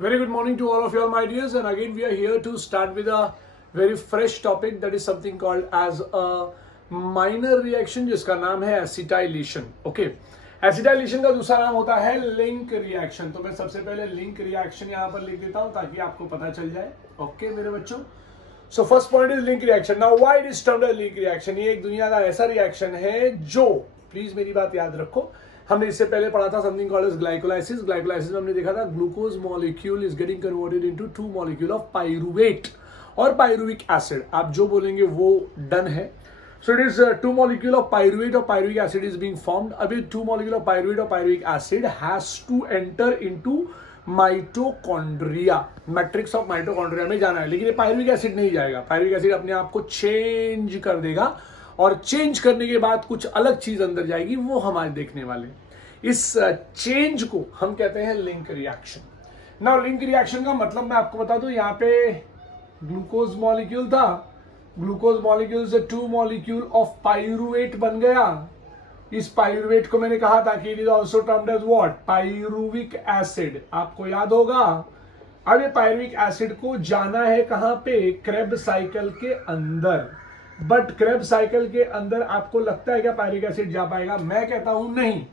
Very good morning to all of you all my dears, and again we are here to start with a very fresh topic, that is something called as a minor reaction जिसका नाम है acetylation. Okay, acetylation का दूसरा नाम होता है link reaction. तो मैं सबसे पहले लिंक रिएक्शन यहाँ पर लिख देता हूँ ताकि आपको पता चल जाए. ओके मेरे बच्चों, so first point is link reaction. Now why it is termed link reaction. ये एक दुनिया का ऐसा रिएक्शन है जो, प्लीज मेरी बात याद रखो, हमने इससे पहले पढ़ा था something called as glycolysis. Glycolysis में हमने देखा था glucose molecule is getting converted into 2 molecule of pyruvate और पाइरुविक एसिड. आप जो बोलेंगे वो डन है. So it is 2 molecule of pyruvate और pyruvic acid is being formed. अभी 2 मॉलिक्यूल ऑफ पाइरुवेट और pyruvic acid has to enter into mitochondria. Matrix of mitochondria में जाना है, लेकिन ये पाइरुविक एसिड नहीं जाएगा. पाइरुविक एसिड अपने आप को चेंज कर देगा और चेंज करने के बाद कुछ अलग चीज अंदर जाएगी, वो हम आज देखने वाले. इस चेंज को हम कहते हैं link reaction. Now link reaction का मतलब मैं आपको बता दूं, यहाँ पे ग्लूकोज मॉलिक्यूल था, ग्लूकोज मॉलिक्यूल से 2 मॉलिक्यूल ऑफ पाइरुवेट बन गया. इस पाइरुवेट को मैंने कहा था कि it is also termed as what, pyruvic acid. आपको याद होगा. अब ये पाइरुविक एसिड को जाना है कहां पे, क्रेब्स साइकिल के अंदर. बट क्रेब्स साइकिल के अंदर आपको लगता है क्या पाइरुविक एसिड जा पाएगा? मैं कहता हूं नहीं,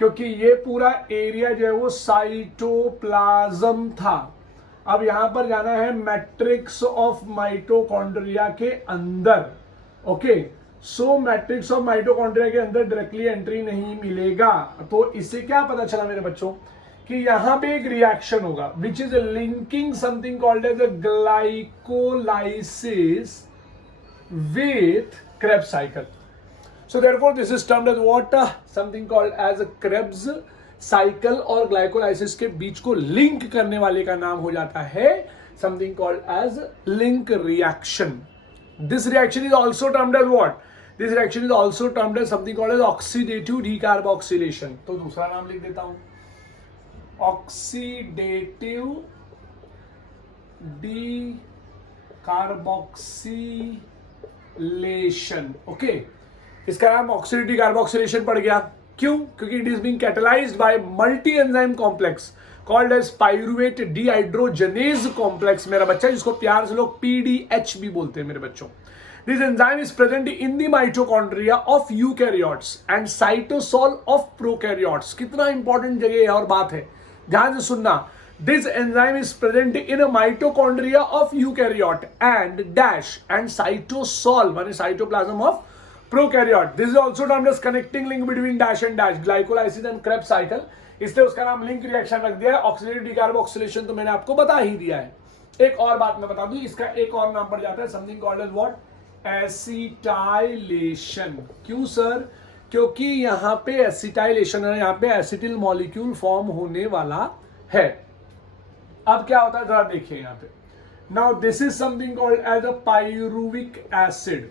क्योंकि ये पूरा एरिया जो है वो साइटोप्लाज्म था. अब यहां पर जाना है मैट्रिक्स ऑफ माइटोकॉन्ड्रिया के अंदर. Okay, so matrix of mitochondria के अंदर डायरेक्टली एंट्री नहीं मिलेगा. तो इससे क्या पता चला मेरे बच्चों कि यहां पे एक रिएक्शन होगा which is linking something called as a glycolysis with Krebs cycle. So therefore this is termed as what, something called as a Krebs cycle और glycolysis के बीच को लिंक करने वाले का नाम हो जाता है something called as link reaction. This reaction is also termed as what? This reaction is also termed as something called as oxidative decarboxylation. तो दूसरा नाम लिख देता हूं, oxidative decarboxylation. ओके, इसका नाम ऑक्सीडेटिव कार्बोक्सिलेशन पड़ गया. क्यों? क्योंकि it is being catalysed by multi enzyme complex called as pyruvate dehydrogenase complex मेरा बच्चा, जिसको प्यार से लोग पीडीएच भी बोलते हैं मेरे बच्चों. This enzyme is present in the mitochondria of eukaryotes and cytosol of prokaryotes. कितना इंपॉर्टेंट जगह है और बात है, ध्यान से सुनना. This enzyme is present in a mitochondria of eukaryote and dash and cytosol, माने cytoplasm of prokaryote. This is also termed as connecting link between dash and dash, glycolysis and Krebs cycle. इसलिए उसका नाम link reaction रख दिया है. Oxidative decarboxylation तो मैंने आपको बता ही दिया है. एक और बात मैं बता दूं, इसका एक और नाम पड़ जाता है something called as what, acetylation. क्यों सर? क्योंकि यहाँ पे एसिटाइलेशन है, यहाँ पे एसिटिल मॉलिक्यूल फॉर्म होने वाला है. अब क्या होता है जरा देखिए यहाँ पे. Now this is something called as a pyruvic acid,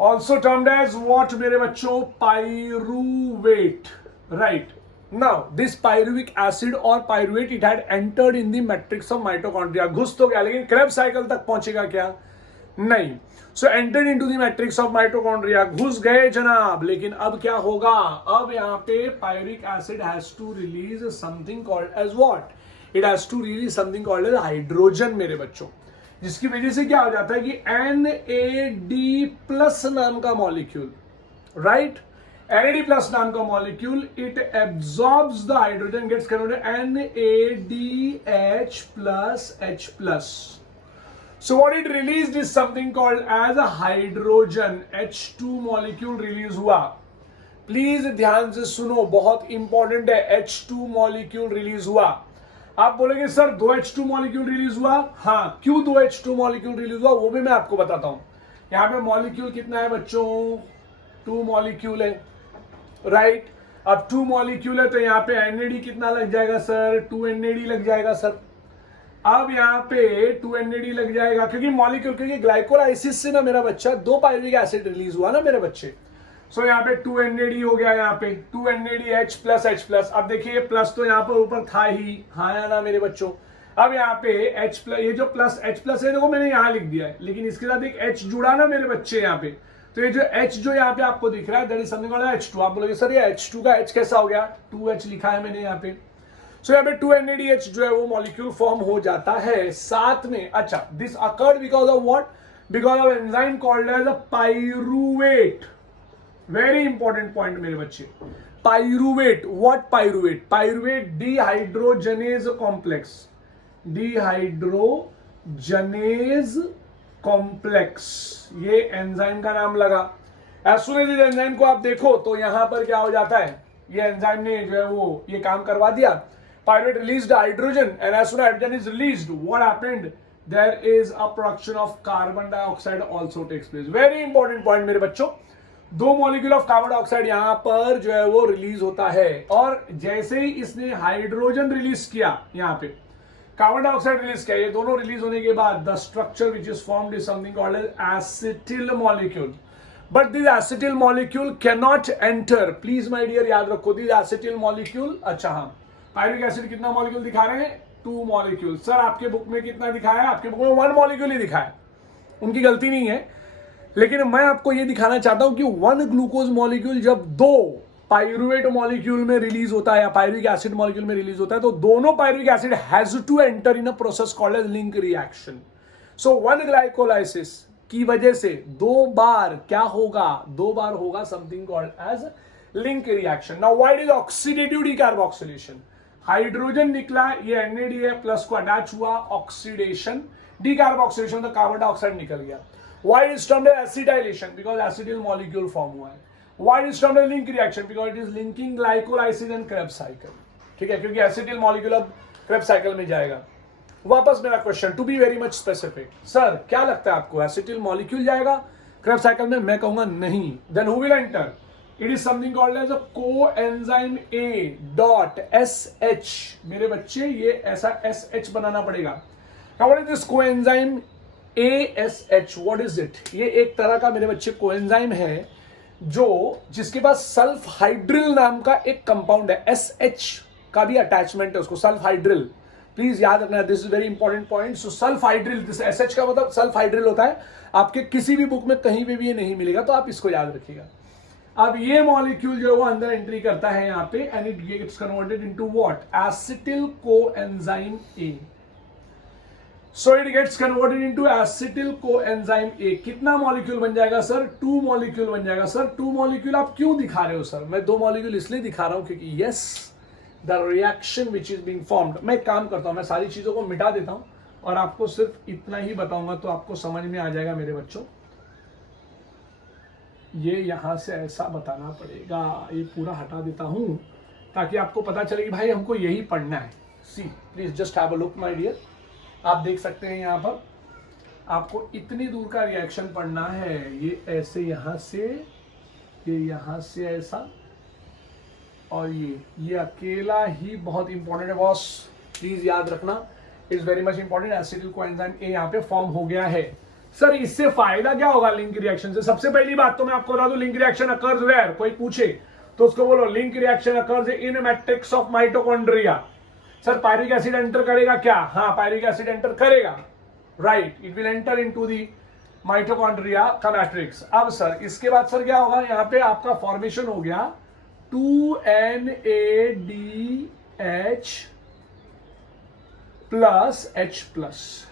also termed as what मेरे बच्चों, pyruvate. Right. Now this pyruvic acid और pyruvate it had entered in the matrix of mitochondria. घुस तो गया, लेकिन क्रेब्स साइकिल तक पहुंचेगा क्या? नहीं. So entered into the matrix of mitochondria, घुस गए जनाब. लेकिन अब क्या होगा? अब यहाँ पे pyruvic acid has to release something called as what, it has to release something called as hydrogen मेरे बच्चों, जिसकी वजह से क्या हो जाता है कि NAD+ नाम का मॉलिक्यूल, राइट, NAD+ नाम का molecule, it absorbs the hydrogen, gets converted NADH+H+. So what it released is something called as a hydrogen, H2 molecule release हुआ. प्लीज ध्यान से सुनो, बहुत इंपॉर्टेंट है. H2 मॉलिक्यूल रिलीज हुआ. आप बोलेंगे सर 2 H2 मॉलिक्यूल रिलीज हुआ. हाँ, क्यों 2 H2 मॉलिक्यूल रिलीज हुआ वो भी मैं आपको बताता हूं. यहां पे मॉलिक्यूल कितना है बच्चों, 2 मॉलिक्यूल है, राइट. अब 2 मॉलिक्यूल है तो यहाँ पे NAD कितना लग जाएगा सर, 2 NAD लग जाएगा सर. अब यहाँ पे 2 NAD लग जाएगा क्योंकि मॉलिक्यूल, क्योंकि ग्लाइकोलाइसिस से ना मेरा बच्चा 2 पाइरुविक एसिड रिलीज हुआ ना मेरे बच्चे. सो यहाँ पे 2 NAD हो गया, यहाँ पे 2 NADH+H+. अब देखिए प्लस तो यहाँ पर ऊपर था ही, हाँ या ना मेरे बच्चों. अब यहाँ पे H+, ये जो प्लस H+ है देखो मैंने यहाँ लिख दिया है, लेकिन इसके साथ एक H जुड़ा ना मेरे बच्चे यहाँ पे. तो ये जो H जो यहाँ पे आपको दिख रहा है that is something called H2. आप बोलोगे सर ये H2 का H कैसा हो गया, 2H लिखा है मैंने यहाँ पे. सो यहाँ पे 2NADH जो है वो मॉलिक्यूल फॉर्म हो जाता है साथ में। अच्छा, this occurred because of what? Because of enzyme called as a pyruvate. Very important point मेरे बच्चे, pyruvate. What pyruvate? Pyruvate dehydrogenase complex, dehydrogenase complex, ये एंजाइम का नाम लगा। एज सुन एज इस एंजाइम को आप देखो तो यहां पर क्या हो जाता है, ये एंजाइम ने जो है वो ये काम करवा दिया। Pyruvate released hydrogen, and as soon as hydrogen is released, what happened? There is a production of carbon dioxide also takes place. Very important point मेरे बच्चों, 2 मॉलिक्यूल ऑफ कार्बन डाइऑक्साइड यहां पर जो है वो रिलीज होता है, और जैसे ही इसने हाइड्रोजन रिलीज किया, यहां पे कार्बन डाइऑक्साइड रिलीज किया, ये दोनों रिलीज होने के बाद the structure which is formed is something called as acetyl molecule. But this acetyl molecule can not enter, please my dear याद रखो, दिस एसिटिल मॉलिक्यूल। अच्छा हाँ, पायरुविक एसिड कितना मॉलिक्यूल दिखा रहे हैं? 2 मॉलिक्यूल। सर आपके बुक में कितना दिखाया है? आपके बुक में 1 मॉलिक्यूल ही दिखाया, उनकी गलती नहीं है, लेकिन मैं आपको यह दिखाना चाहता हूं कि 1 ग्लूकोज मॉलिक्यूल जब 2 पायरुवेट मॉलिक्यूल में रिलीज होता है या पायरुविक एसिड मॉलिक्यूल में रिलीज होता है, तो दोनों pyruvic acid has to enter in a process called as link reaction. So 1 glycolysis की वजह से 2 बार क्या होगा? 2 बार होगा something called as link reaction. Now what is oxidative decarboxylation? Hydrogen निकला, ये NADH प्लस को अटैच हुआ, ऑक्सीडेशन, डीकार्बोक्सिलेशन, तो कार्बन डाइऑक्साइड निकल गया। Why is termed as acetylation? Because acetyl molecule form हुआ है। Why is termed as link reaction? Because it is linking glycolysis and Krebs cycle. ठीक है, क्योंकि एसिटिल मॉलिक्यूल अब क्रेब्स साइकिल में जाएगा। वापस मेरा question, to be very much specific, sir क्या लगता है आपको, एसिटिल मॉलिक्यूल जाएगा क्रेब्स साइकिल में? मैं कहूंगा नहीं। Then who will enter? It is something called as a coenzyme A dot SH। मेरे बच्चे ये ऐसा SH बनाना पड़ेगा। Now what is this coenzyme ASH? What is it? ये एक तरह का मेरे बच्चे कोएंजाइम है जो जिसके पास सल्फ हाइड्रिल नाम का एक कंपाउंड है, SH का भी अटैचमेंट है उसको, सल्फ हाइड्रिल। प्लीज याद रखना, this is very important point. So sulph hydryl, this SH का मतलब सल्फ हाइड्रिल होता है। आपके किसी भी बुक में कहीं पे भी ये नहीं मिलेगा, तो आप इसको याद रखिएगा। अब ये मॉलिक्यूल जो है वो अंदर एंट्री करता है यहाँ पे, and it gets converted into what? Acetyl coenzyme A। So it gets converted into acetyl coenzyme A। कितना मॉलिक्यूल बन जाएगा सर? 2 मॉलिक्यूल बन जाएगा। सर 2 मॉलिक्यूल आप क्यों दिखा रहे हो? सर मैं 2 मॉलिक्यूल इसलिए दिखा रहा हूं क्योंकि yes, the reaction which is being formed. मैं एक काम करता हूं, मैं सारी चीजों को मिटा देता हूं और आपको सिर्फ इतना ही बताऊंगा, तो आपको समझ में आ जाएगा मेरे बच्चों। ये यहां से ऐसा बताना पड़ेगा, ये पूरा हटा देता हूं ताकि आपको पता चले कि भाई हमको यही पढ़ना है। See please just have a look my dear, आप देख सकते हैं यहां पर आपको इतनी दूर का रिएक्शन पढ़ना है। ये ऐसे यहां से, ये यहां से ऐसा, और ये अकेला ही बहुत इंपॉर्टेंट है बॉस, प्लीज याद रखना, is very much important. Acetyl coenzyme A यहाँ पे फॉर्म हो गया है। सर इससे फायदा क्या होगा लिंक रिएक्शन से? सबसे पहली बात तो मैं आपको बता दूं, लिंक रिएक्शन अकर्स वेयर, कोई पूछे तो उसको बोलो link reaction occurs in matrix of mitochondria. Sir pyruvic acid enter करेगा क्या? हाँ, पायरुविक एसिड एंटर करेगा, right, it will enter into the mitochondria का मैट्रिक्स। अब सर इसके बाद सर क्या होगा? यहाँ पे आपका फॉर्मेशन हो गया 2NADH प्लस H प्लस,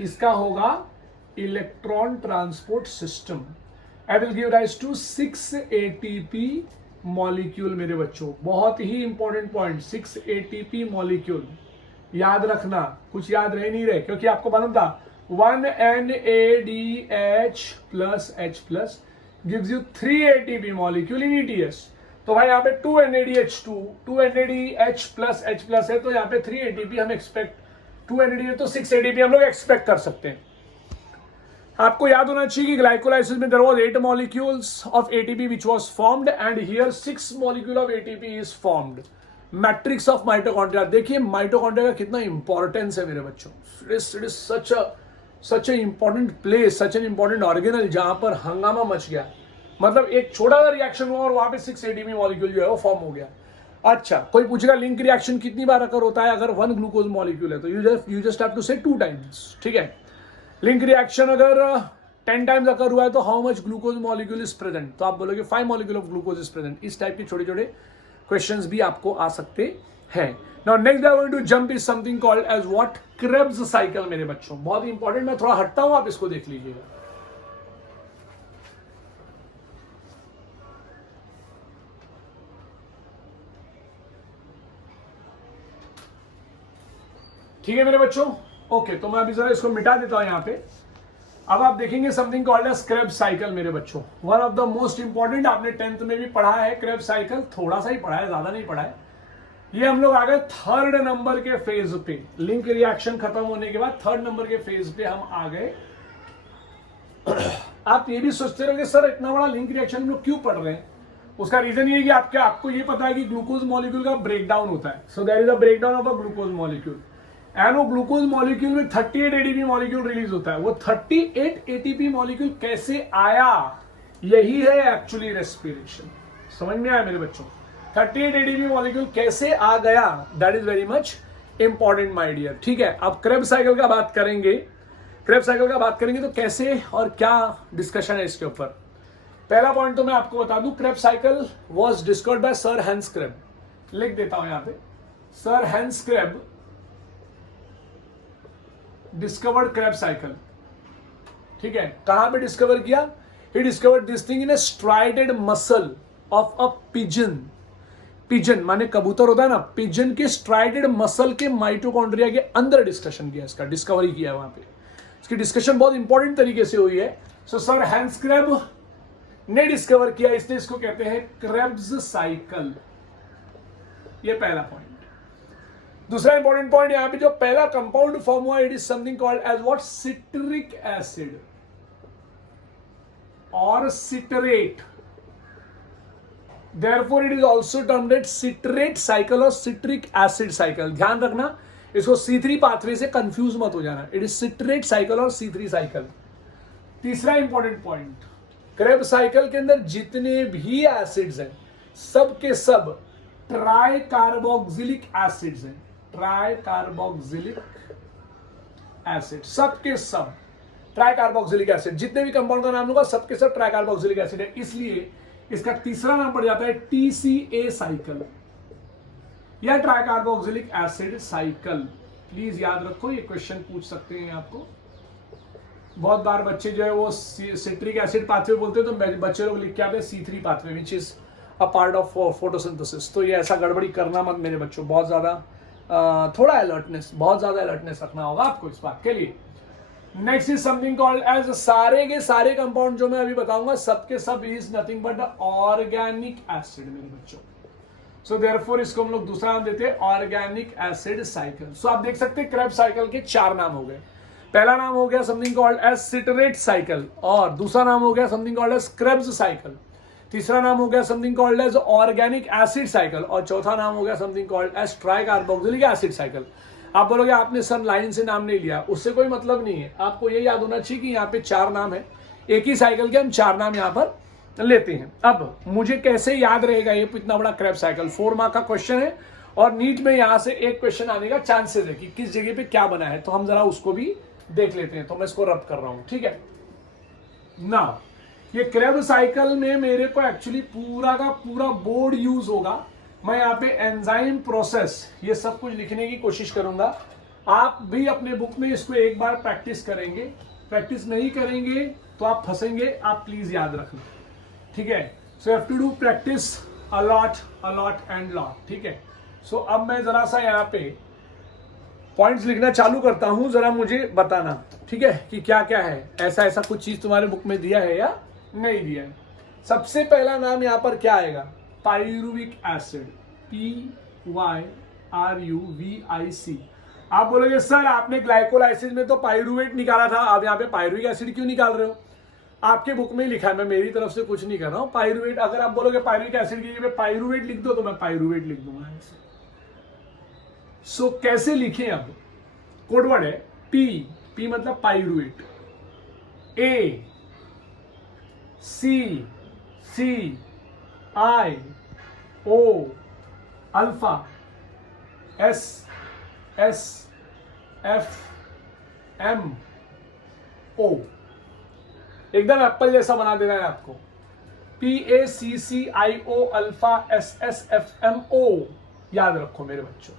इसका होगा electron transport system, I will give rise to 6 ATP molecule. मेरे बच्चों बहुत ही इंपॉर्टेंट पॉइंट, 6 ATP मॉलिक्यूल याद रखना, कुछ याद रह नहीं रहे, क्योंकि आपको मालूम था 1NADH plus H plus gives you 3 ATP molecule in ETS। तो भाई यहाँ पे 2NADH प्लस H प्लस है, तो यहाँ पे 3 ATP हम एक्सपेक्ट, 2 NADH तो 6 ATP हम लोग एक्सपेक्ट कर सकते हैं। आपको याद होना चाहिए कि ग्लाइकोलाइसिस में there was 8 molecules of ATP which was formed and here 6 molecule of ATP is formed। Matrix of mitochondria, देखिए माइटोकॉन्ड्रिया का कितना इंपॉर्टेंस है मेरे बच्चों। It is such a important place, such an important organelle जहां पर हंगामा मच गया। मतलब एक छोटा सा रिएक्शन हुआ और वहां पे 6 ATP मॉलिक्यूल जो है वो फॉर्म हो गया। अच्छा, कोई पूछेगा लिंक रिएक्शन कितनी बार अकर होता है? अगर 1 ग्लूकोज मॉलिक्यूल है तो यू जस्ट हैव टू से 2 टाइम्स, ठीक है। लिंक रिएक्शन अगर 10 टाइम्स अकर हुआ है तो how much glucose molecule is present? तो आप बोलोगे 5 molecule of glucose is present. इस टाइप के छोटे छोटे क्वेश्चंस भी आपको आ सकते है। Now next I want to jump is something called as what, Krebs cycle मेरे बच्चों, बहुत इंपॉर्टेंट। मैं थोड़ा हटता हूं, आप इसको देख लीजिएगा। ठीक है मेरे बच्चों, ओके। तो मैं अभी जरा इसको मिटा देता हूं यहां पे। अब आप देखेंगे something called as Krebs cycle मेरे बच्चों, one of the most important. आपने 10th में भी पढ़ा है क्रेब्स साइकिल, थोड़ा सा ही पढ़ा है, ज्यादा नहीं पढ़ा है। ये हम लोग आ गए 3rd नंबर के फेज पे। लिंक रिएक्शन खत्म होने के बाद 3rd नंबर के फेज पे हम आ गए। आप ये भी सोचते रहोगे सर इतना बड़ा लिंक रिएक्शन हम लोग क्यों पढ़ रहे हैं? उसका रीजन ये है कि आपको ये पता है कि ग्लूकोज मॉलिक्यूल का ब्रेकडाउन होता है। So there is a breakdown of a glucose molecule, and वो ग्लूकोज मॉलिक्यूल में 38 एटीपी मॉलिक्यूल रिलीज होता है। वो 38 एटीपी मॉलिक्यूल कैसे आया, यही है एक्चुअली रेस्पिरेशन। समझ में आया मेरे बच्चों? 38 एटीपी मॉलिक्यूल कैसे आ गया, that is very much important my dear. ठीक है, अब क्रेब्स साइकिल का बात करेंगे। क्रेब्स साइकिल का बात करेंगे तो कैसे और क्या डिस्कशन है इसके ऊपर। पहला पॉइंट तो मैं आपको बता दूं, Krebs cycle was discovered by sir Hans Kreb. लिख देता हूं यहां पे, sir Hans Kreb discovered Krebs cycle. ठीक है, कहां पे डिस्कवर किया? He discovered this thing in a striated muscle of a pigeon. Pigeon माने कबूतर होता है ना, पिजन के स्ट्राइडेड मसल के माइटोकॉन्ड्रिया के अंदर डिस्कशन किया, इसका डिस्कवरी किया है वहां पे। इसकी डिस्कशन बहुत इंपॉर्टेंट तरीके से हुई है। सो सर हैंस क्रेब ने डिस्कवर किया, इसलिए इसको कहते हैं क्रेब्स साइकिल। ये पहला पॉइंट। दूसरा इंपॉर्टेंट पॉइंट, यहां पे जो पहला कंपाउंड फॉर्म हुआ, it is something called as what, citric acid और citrate. Therefore, it is also termed as citrate cycle और citric acid cycle। ध्यान रखना, इसको C3 पाथवे से कंफ्यूज मत हो जाना। इट इज सिट्रेट साइकिल और C3 साइकिल। तीसरा इंपॉर्टेंट पॉइंट, क्रेब साइकिल के अंदर जितने भी एसिड्स हैं सब के सब ट्राई कार्बोक्सिलिक एसिड्स हैं। ट्राई कार्बोक्सिलिक एसिड, सब के सब ट्राई कार्बोक्सिलिक एसिड। जितने भी कंपाउंड का नाम लूंगा सबके सब ट्राई कार्बोक्सिलिक एसिड है, इसलिए इसका तीसरा नाम पड़ जाता है TCA साइकिल या try carboxylic acid cycle. Please याद रखो, ये क्वेश्चन पूछ सकते हैं आपको। बहुत बार बच्चे जो है वो सिट्रिक एसिड पाथवे बोलते हैं, तो बच्चे लोग लिख के आते हैं C3 pathway, which is a part of photosynthesis. तो ये ऐसा गड़बड़ी करना मत मेरे बच्चों, बहुत ज्यादा थोड़ा अलर्टनेस, बहुत ज्यादा अलर्टनेस रखना होगा आपको इस बात के लिए। Next is something called as, सारे के सारे कंपाउंड जो मैं अभी बताऊंगा सबके सब is nothing but organic acid मेरे बच्चों। सो देयरफॉर इसको हम लोग दूसरा नाम देते हैं ऑर्गेनिक एसिड साइकिल। सो आप देख सकते हैं क्रेब साइकिल के 4 नाम हो गए। पहला नाम हो गया something called as citrate cycle, और दूसरा नाम हो गया something called as Krebs cycle, तीसरा नाम हो गया something called as organic acid cycle, और चौथा नाम हो गया something called as tricarboxylic acid cycle. आप बोलोगे आपने सर लाइन से नाम नहीं लिया, उससे कोई मतलब नहीं है। आपको ये याद होना चाहिए कि यहाँ पे 4 नाम है, एक ही साइकिल के हम 4 नाम यहाँ पर लेते हैं। अब मुझे कैसे याद रहेगा ये इतना बड़ा क्रेब साइकिल? 4 मार्क का क्वेश्चन है, और नीट में यहाँ से एक क्वेश्चन आने का चांसेस है कि किस जगह पे क्या बना है, तो हम जरा उसको भी देख लेते हैं। तो मैं इसको रब कर रहा हूं, ठीक है ना। ये क्रेब साइकिल में मेरे को एक्चुअली पूरा का पूरा बोर्ड यूज होगा। मैं यहाँ पे एंजाइम प्रोसेस ये सब कुछ लिखने की कोशिश करूंगा। आप भी अपने बुक में इसको एक बार प्रैक्टिस करेंगे, प्रैक्टिस नहीं करेंगे तो आप फंसेंगे। आप प्लीज याद रखना, ठीक है। So have to do practice a lot and lot, ठीक है। सो अब मैं जरा सा यहाँ पे पॉइंट्स लिखना चालू करता हूं, जरा मुझे बताना, ठीक है, कि क्या क्या है। ऐसा ऐसा कुछ चीज तुम्हारे बुक में दिया है या नहीं दिया है। सबसे पहला नाम यहां पर क्या आएगा? Pyruvic acid, PYRUVIC। आप बोलोगे सर आपने ग्लाइकोलाइसिस में तो पाइरुवेट निकाला था, अब यहाँ पे पाइरुविक एसिड क्यों निकाल रहे हो? आपके बुक में लिखा है, मैं मेरी तरफ से कुछ नहीं कर रहा हूं। पाइरुवेट, अगर आप बोलोगे पाइरुविक एसिड की जगह पाइरुवेट लिख दो तो मैं पाइरुवेट लिख दूंगा। सो कैसे लिखें? अब कोडवर्ड है P मतलब पाइरुवेट, ACCIO अल्फा, SSFMO, एकदम एप्पल जैसा बना देना है आपको। PACCIO अल्फा SSFMO, याद रखो मेरे बच्चों,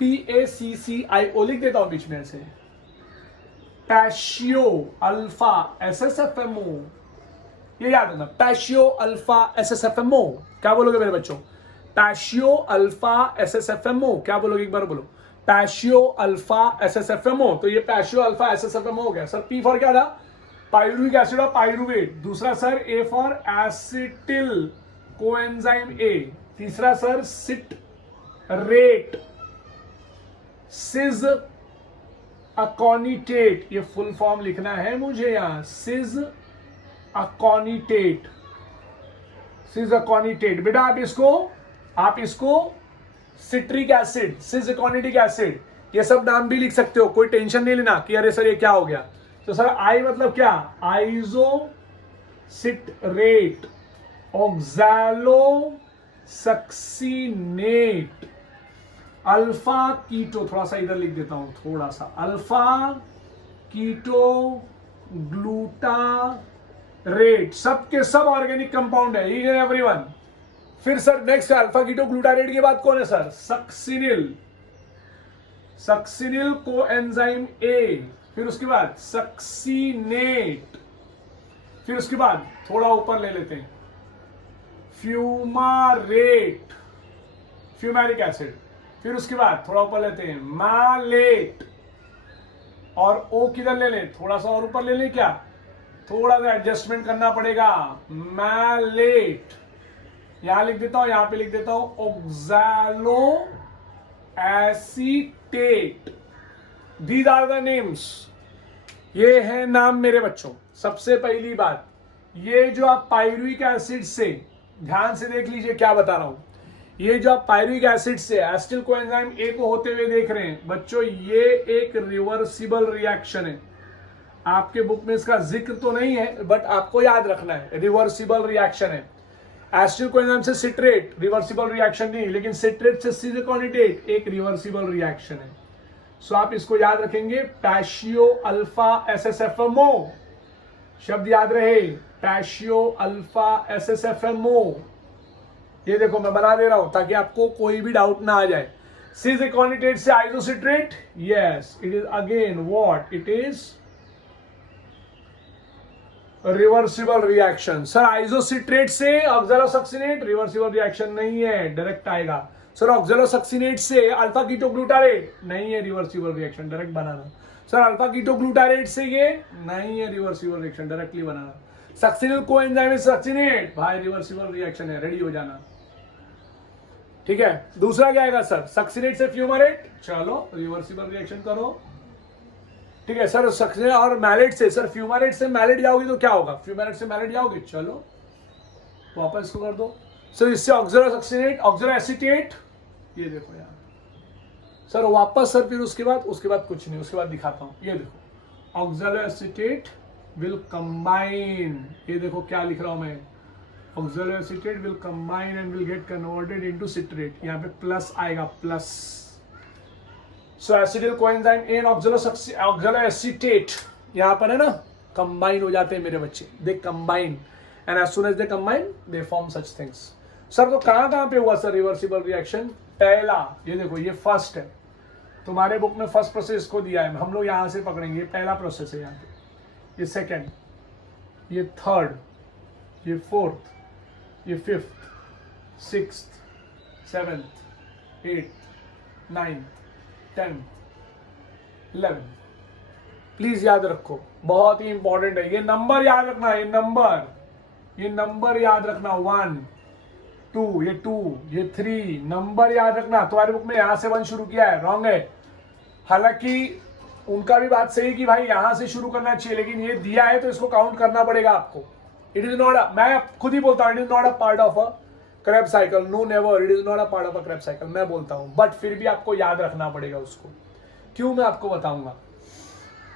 PACCIO लिख देता हूं बीच में ऐसे, पैशियो अल्फा SSFMO, ये याद रखना, पैशियो अल्फा SSFMO। क्या बोलोगे मेरे बच्चों? पैशियो अल्फा SSFMO, क्या बोलोगे एक बार बोलो, पैशियो अल्फा SSFMO। तो ये पैशियो अल्फा SSFMO हो गया। सर P फॉर क्या था? पायरुविक एसिड और पायरुवेट। दूसरा sir A for acetyl coenzyme A। तीसरा सर सिट्रेट, सिज अकॉनिटेट, ये फुल फॉर्म लिखना है मुझे यहां, सिज अकॉनिटेट, सिज अकॉनिटेट। बेटा आप इसको सिट्रिक एसिड, सिज अकॉनिटिक एसिड, ये सब नाम भी लिख सकते हो, कोई टेंशन नहीं लेना कि अरे सर ये क्या हो गया। तो सर आई मतलब क्या? Isocitrate, oxalosuccinate, alpha keto, थोड़ा सा इधर लिख देता हूं, थोड़ा सा, अल्फा कीटो ग्लूटारेट, सबके सब ऑर्गेनिक कंपाउंड है, एवरीवन। फिर sir next alpha keto glutarate के बाद कौन है सर? Succinyl, succinyl coenzyme A. फिर उसके बाद सक्सीनेट, फिर उसके बाद थोड़ा ऊपर ले लेते हैं, फ्यूमारेट, फ्यूमैरिक एसिड। फिर उसके बाद थोड़ा ऊपर लेते हैं, मैलेट, और ओ किधर ले लें? थोड़ा सा और ऊपर ले लें क्या? थोड़ा सा एडजस्टमेंट करना पड़ेगा, मैलेट। यहां लिख देता हूं, यहां पे लिख देता हूं oxaloacetate. These are the names, ये है नाम मेरे बच्चों। सबसे पहली बात, ये जो आप पायरुविक एसिड से, ध्यान से देख लीजिए क्या बता रहा हूं, ये जो आप पायरुविक एसिड से एसिटिल कोएंजाइम ए को होते हुए देख रहे हैं बच्चों, ये एक रिवर्सिबल रिएक्शन है। आपके बुक में इसका जिक्र तो नहीं है, बट आपको याद रखना है, रिवर्सिबल रिएक्शन है। एसिटिल कोएंजाइम से सिट्रेट रिवर्सिबल रिएक्शन नहीं, लेकिन सिट्रेट से सिलिकॉनिटेट एक रिवर्सिबल रिएक्शन है। सो आप इसको याद रखेंगे, पैशियो अल्फा SSFMO, शब्द याद रहे, पैशियो अल्फा SSFMO। ये देखो मैं बना दे रहा हूं ताकि आपको कोई भी डाउट ना आ जाए। सिलिकॉनिटेट से isocitrate, yes it is again what it is, reversible reaction. Sir isocitrate से ऑक्सैलोसक्सिनेट रिवर्सिबल रिएक्शन नहीं है, डायरेक्ट आएगा। सर ऑक्सैलोसक्सिनेट से अल्फा कीटोग्लूटारेट नहीं है, रिवर्सिबल रिएक्शन, डायरेक्ट बनाना। सर अल्फा कीटोग्लूटारेट से ये नहीं है, रिवर्सिबल रिएक्शन, डायरेक्टली बनाना। सक्सिनिल कोएंजाइम सक्सिनेट, भाई रिवर्सिबल रिएक्शन है, रेडी हो जाना। ठीक है, दूसरा क्या आएगा सर? सक्सिनेट से फ्यूमरेट, चलो रिवर्सिबल रिएक्शन करो। ठीक है सर, सक्सिनेट और मैलेट से, सर फ्यूमरेट से मैलेट जाओगे तो क्या होगा? फ्यूमरेट से मैलेट जाओगे, चलो वापस इसको कर दो। सर इससे ऑक्सैलोसक्सिनेट, ऑक्सैलोएसीटेट, ये देखो यार सर वापस, सर फिर उसके बाद कुछ नहीं, उसके बाद दिखाता हूं, ये देखो ऑक्सैलोएसीटेट विल कंबाइन, ये देखो क्या लिख रहा हूं मैं, oxaloacetate will combine and will get converted into citrate, यहां पे प्लस आएगा, plus. So acetyl coenzyme A and oxaloacetate यहां पर है ना, कंबाइन हो जाते हैं मेरे बच्चे, they combine, and as soon as they combine they form such things. Sir तो कहां पे हुआ सर रिवर्सिबल रिएक्शन? पहला, ये देखो ये फर्स्ट है, तुम्हारे बुक में फर्स्ट प्रोसेस को दिया है, हम लोग यहां से पकड़ेंगे, ये पहला प्रोसेस है यहाँ पे, ये सेकेंड, ये थर्ड, ये फोर्थ, ये fifth, sixth, seventh, eighth, ninth, 10, 11। Please याद रखो, बहुत ही इंपॉर्टेंट है, ये नंबर याद रखना, ये नंबर याद रखना, 1, 2, ये 2, ये 3, नंबर याद रखना। तुम्हारे बुक में यहां से 1 शुरू किया है, रॉन्ग है। हालांकि उनका भी बात सही कि भाई यहां से शुरू करना चाहिए, लेकिन ये दिया है तो इसको काउंट करना पड़ेगा आपको। इट इज नॉट, मैं खुद ही बोलता हूं, it is not a part of a Krebs cycle, no never, it is not a part of a Krebs cycle, मैं बोलता हूं, बट फिर भी आपको याद रखना पड़ेगा उसको। क्यों, मैं आपको बताऊंगा।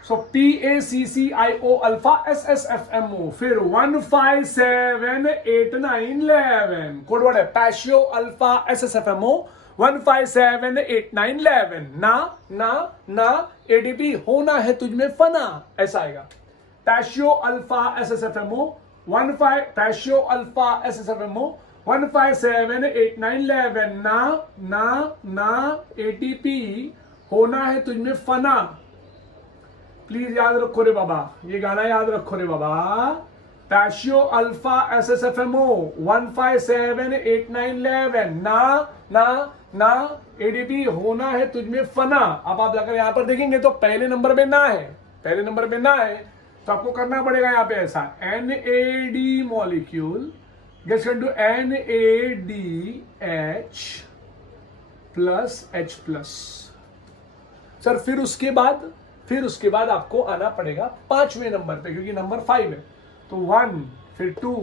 सो PACCIO अल्फा SSFMO, फिर 1, 5, 7, 8, 9, 11, कोड वर्ड है पैशियो अल्फा SSFMO, 1, 5, 7, 8, 9, 11। ना ना ना ADP होना है तुझमें फना, ऐसा आएगा। पैशियो अल्फा SSFMO 1, 5, पैशियो अल्फा SSFMO 1 5 7 8 9 11 ना ना ना एटीपी होना है तुझमें फना। प्लीज याद रखो रे बाबा, ये गाना याद रखो रे बाबा। पैशियो अल्फा SSFMO 1 5 7 8 9 11 ना ना ना एडीपी होना है तुझमें फना। अब आप जाकर यहां पर देखेंगे तो पहले नंबर पे ना है, पहले नंबर पे ना है, तो आपको करना पड़ेगा यहां पे ऐसा NAD molecule gets into NADH plus H plus. Sir फिर उसके बाद आपको आना पड़ेगा 5वें नंबर पे, क्योंकि नंबर 5 है। तो 1 फिर 2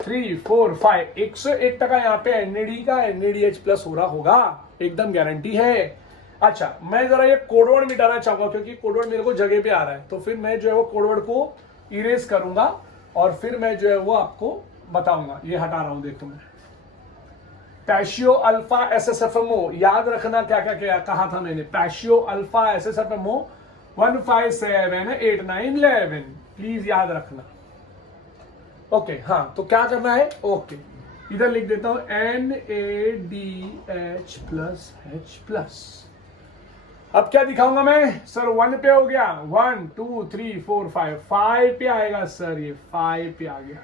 3 4 5 101% यहाँ पे NAD का NADH प्लस हो रहा होगा, एकदम गारंटी है। अच्छा, मैं जरा ये कोडवर्ड मिटाना चाहूंगा क्योंकि कोडवर्ड मेरे को जगह पे आ रहा है, तो फिर मैं जो है वो कोडवर्ड को इरेज करूंगा और फिर मैं जो है वो आपको बताऊंगा। ये हटा रहा हूं, देखो मैं पैशियो अल्फा SSFMO याद रखना क्या क्या क्या कहा था मैंने। पैशियो अल्फा SSFMO 1 5 7 8 9 11 प्लीज याद रखना। ओके हाँ, तो क्या करना है, ओके इधर लिख देता हूं NADH प्लस H प्लस। अब क्या दिखाऊंगा मैं सर, 1 पे हो गया, 1 2 3 4 5 पे आएगा सर, ये 5 पे आ गया।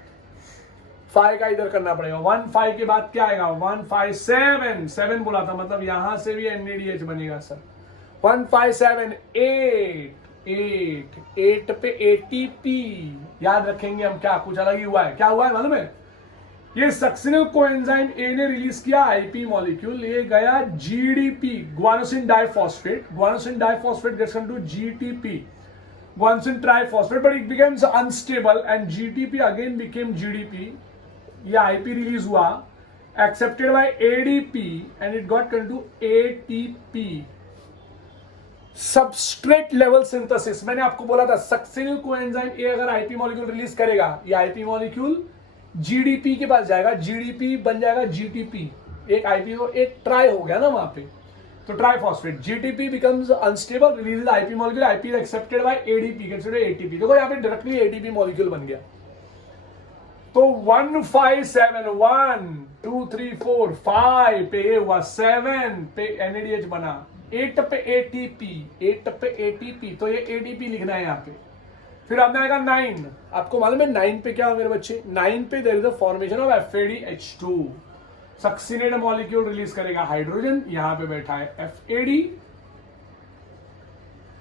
5 का इधर करना पड़ेगा। 1 5 के बाद क्या आएगा, 1 5 7 बोला था, मतलब यहां से भी NADH बनेगा सर। 1 5 7 8 पे ATP याद रखेंगे हम। क्या कुछ अलग ही हुआ है, क्या हुआ है मालूम है, ये सक्सिनिल कोएंजाइम ए ने रिलीज किया IP मॉलिक्यूल, ये गया GDP guanosine diphosphate, guanosine diphosphate gets into GTP guanidine triphosphate, but it becomes unstable and GTP again became GDP. ये IP रिलीज हुआ, accepted by ADP and it got into ATP substrate level synthesis. मैंने आपको बोला था succinyl coenzyme A अगर IP molecule release करेगा, ये IP molecule GDP के पास जाएगा, GDP बन जाएगा GTP, एक IP हो एक ट्राई हो गया ना वहां पे, तो triphosphate. GTP becomes unstable, releases IP molecule, IP is accepted by ADP, consider ATP। देखो यहाँ पे डायरेक्टली ATP मॉलिक्यूल बन गया। तो 1 5 7 1 2 3 4 5 पे ये हुआ, 7 पे NADH बना, 8 पे ATP, तो ये ATP लिखना है यहाँ पे। फिर आपने आएगा 9, आपको मालूम है 9 पे क्या हो मेरे बच्चे, 9 पे there is a formation of FADH2, succinate molecule release करेगा हाइड्रोजन, यहां पे बैठा है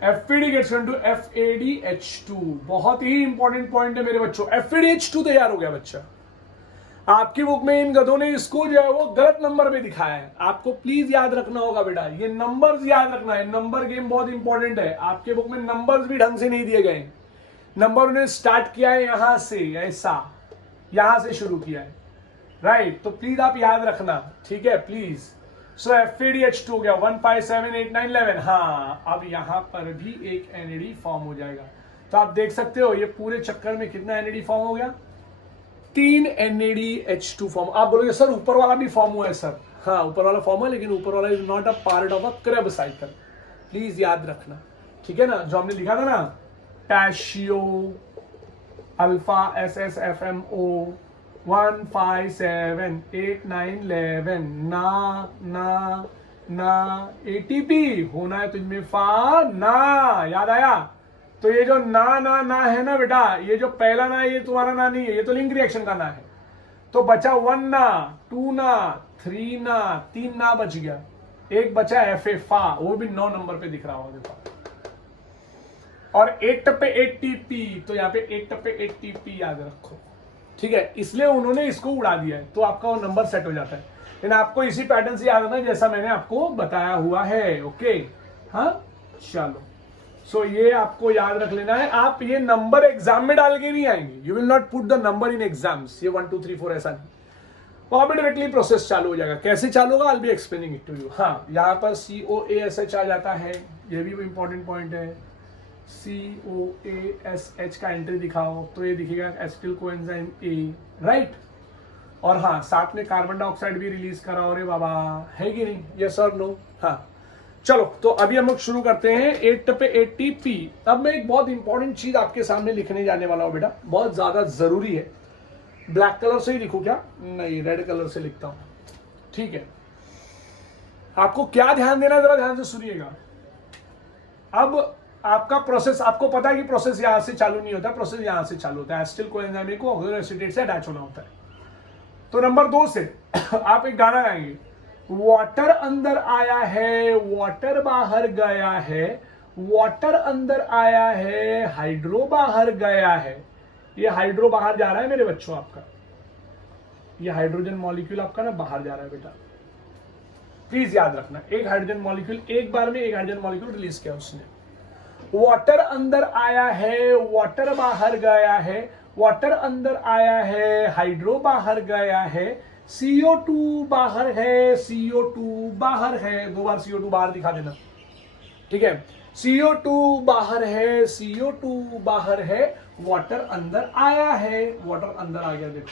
FAD गेट्स इनटू FADH2। बहुत ही इंपॉर्टेंट पॉइंट है मेरे बच्चों, FADH2 तैयार हो गया बच्चा। आपकी बुक में इन गधों ने इसको जो है वो गलत नंबर पे दिखाया है, आपको प्लीज याद रखना होगा बेटा, ये नंबर्स याद रखना है, नंबर गेम बहुत इंपॉर्टेंट है। आपके बुक में नंबर्स भी ढंग से नहीं दिए गए, नंबर उन्हें स्टार्ट किया है यहां से, ऐसा यहां से शुरू किया है, राइट तो प्लीज आप याद रखना, ठीक है प्लीज। सो FADH2 हो गया, 1 5 7 8 9 11। हाँ, अब यहां पर भी एक NAD फॉर्म हो जाएगा, तो आप देख सकते हो ये पूरे चक्कर में कितना NAD फॉर्म हो गया, 3 NADH2 फॉर्म। आप बोलोगे सर ऊपर वाला भी फॉर्म हुआ है सर, हाँ ऊपर वाला फॉर्म है, लेकिन ऊपर वाला is not a part of a Krebs cycle, please याद रखना, ठीक है ना। जो हमने लिखा था ना, पैशियो अल्फा SSFMO 1 5 7 8 9 11 ना ना ना ATP होना है तुझमें फा ना, याद आया। तो ये जो ना ना ना है ना बेटा, ये जो पहला ना ये तुम्हारा ना नहीं है, ये तो लिंक रिएक्शन का ना है। तो बचा 1 ना 2 ना 3 ना, 3 ना बच गया, एक बचा FA फा, वो भी 9 नंबर पे दिख रहा होगा देखो। और 8 पे ATP, तो यहाँ पे 8 पे ATP याद रखो, ठीक है, इसलिए उन्होंने इसको उड़ा दिया है, तो आपका वो नंबर सेट हो जाता है। लेकिन आपको इसी पैटर्न से याद रखना जैसा मैंने आपको बताया हुआ है, ओके हाँ चलो। सो ये आपको याद रख लेना है, आप ये नंबर एग्जाम में डाल के नहीं आएंगे, you will not put the number in exams, ये 1 2 3 4 ऐसा नहीं, वहां पे डायरेक्टली प्रोसेस चालू हो जाएगा। कैसे चालू होगा, I will be explaining it to you. हाँ, यहाँ पर COASH आ जाता है, ये भी इंपॉर्टेंट पॉइंट है, COASH का एंट्री दिखाओ तो ये दिखेगा एसिटिल कोएंजाइम A, राइट। और हाँ, साथ में कार्बन डाइऑक्साइड भी रिलीज करा, रे बाबा है कि नहीं, यस और नो। हाँ चलो, तो अभी हम लोग शुरू करते हैं 8 पे ATP। अब मैं एक बहुत इंपॉर्टेंट चीज आपके सामने लिखने जाने वाला हूं बेटा, बहुत ज्यादा जरूरी है, ब्लैक कलर से ही लिखूं क्या? नहीं, रेड कलर से लिखता हूं, ठीक है। आपको क्या ध्यान देना है, जरा ध्यान से सुनिएगा। अब आपका प्रोसेस, आपको पता है कि प्रोसेस यहां से चालू नहीं होता, प्रोसेस यहां से चालू होता है। एसिटिल कोएंजाइम को ऑक्सिजन एसीटेट से अटैच होना होता है। तो नंबर 2 से आप एक गाना गाएंगे, वाटर अंदर आया है, वाटर बाहर गया है, वाटर अंदर आया है, हाइड्रो बाहर गया है। ये हाइड्रो बाहर जा रहा है मेरे बच्चों, आपका ये हाइड्रोजन मॉलिक्यूल आपका ना बाहर जा रहा है बेटा, प्लीज याद रखना। एक हाइड्रोजन मॉलिक्यूल, एक बार में एक हाइड्रोजन मॉलिक्यूल रिलीज किया उसने। वाटर अंदर आया है, वाटर बाहर गया है, वाटर अंदर आया है, हाइड्रो बाहर गया है, CO2 बाहर है, CO2 बाहर है। 2 बार CO2 बाहर दिखा देना, ठीक है। CO2 बाहर है, CO2 बाहर है, वाटर अंदर आया है, वाटर अंदर आ गया। देखो,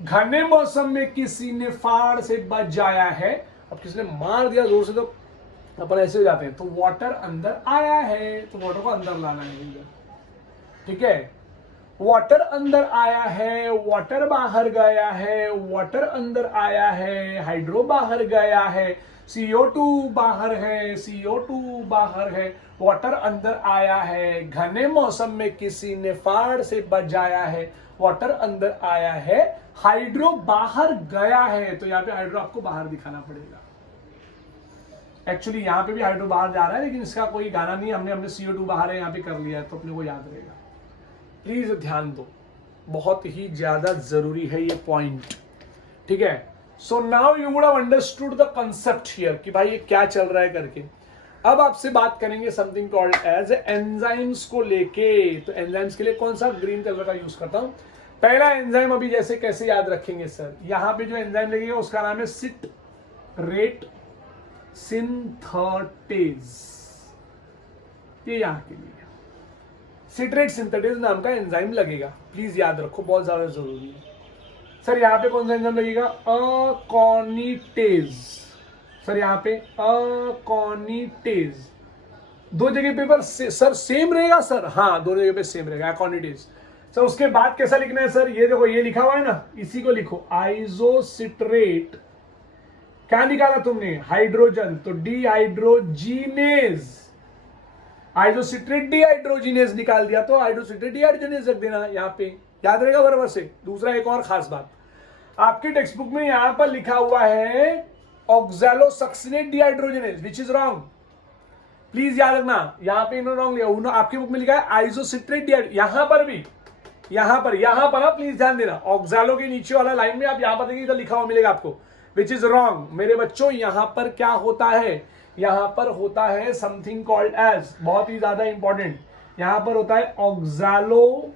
घने मौसम में किसी ने फाड़ से बजाया है। अब किसी ने मार दिया जोर से तो अपन ऐसे हो जाते हैं। तो वाटर अंदर आया है, तो वाटर को अंदर लाना है, ठीक है। वाटर अंदर आया है, वाटर बाहर गया है, वाटर अंदर आया है, हाइड्रो बाहर गया है, CO2 बाहर है, CO2 बाहर है, वाटर अंदर आया है। घने मौसम में किसी ने फाड़ से बजाया है, वाटर अंदर आया है, हाइड्रो बाहर गया है। तो यहाँ पे हाइड्रो आपको बाहर दिखाना पड़ेगा। एक्चुअली यहाँ पे भी हाइड्रो बाहर जा रहा है, लेकिन इसका कोई गाना नहीं, हमने CO2 बाहर है यहाँ पे कर लिया है, तो अपने को याद रहेगा। प्लीज ध्यान दो, बहुत ही ज्यादा जरूरी है ये पॉइंट, ठीक है। So now you would have understood the concept here कि भाई ये क्या चल रहा है करके। अब आपसे बात करेंगे समथिंग कॉल्ड एज एंजाइम्स को लेके। तो एंजाइम्स के लिए कौन सा ग्रीन कलर का यूज करता हूं। पहला एंजाइम अभी जैसे कैसे याद रखेंगे सर, यहां पे जो एंजाइम लगेगा उसका नाम है सिट्रेट सिंथेटेज। ये यहां के लिए सिट्रेट सिंथेटेज नाम का एंजाइम लगेगा, प्लीज याद रखो, बहुत ज्यादा जरूरी है। सर यहाँ पे कौन सा एंजाइम लगेगा, अकॉनिटेज। सर यहाँ पे अकॉनिटेज। 2 जगह पे पर सर सेम रहेगा सर, हाँ 2 जगह पे सेम रहेगा, अकॉनिटेज। सर उसके बाद कैसा लिखना है सर, ये देखो ये लिखा हुआ है ना, इसी को लिखो आइसोसिट्रेट। क्या निकाला तुमने, हाइड्रोजन, तो डिहाइड्रोजिनेज। आइसोसिट्रेट डिहाइड्रोजिनेज निकाल दिया, तो हाइड्रोसिट्रेट डिहाइड्रोजिनेज रख देना यहाँ पे, याद रहेगा बराबर से। दूसरा एक और खास बात, आपकी टेक्स्ट बुक में यहां पर लिखा हुआ है oxalosuccinate dehydrogenase, which is wrong, please याद रखना। यहां पे इन्होंने रॉन्ग लिया, आपकी बुक में लिखा है आइसोसिट्रेट डिहाइड्रोजिनेज। यहां पर भी, यहां पर आप प्लीज ध्यान देना, ऑक्सैलो के नीचे वाला लाइन में आप यहां पर देखिए, इधर लिखा हुआ मिलेगा आपको, विच इज रॉन्ग। मेरे बच्चों यहां पर क्या होता है, यहां पर होता है समथिंग कॉल्ड एज, बहुत ही ज्यादा इंपॉर्टेंट, यहां पर होता है ऑक्सैलोसक्सिनेट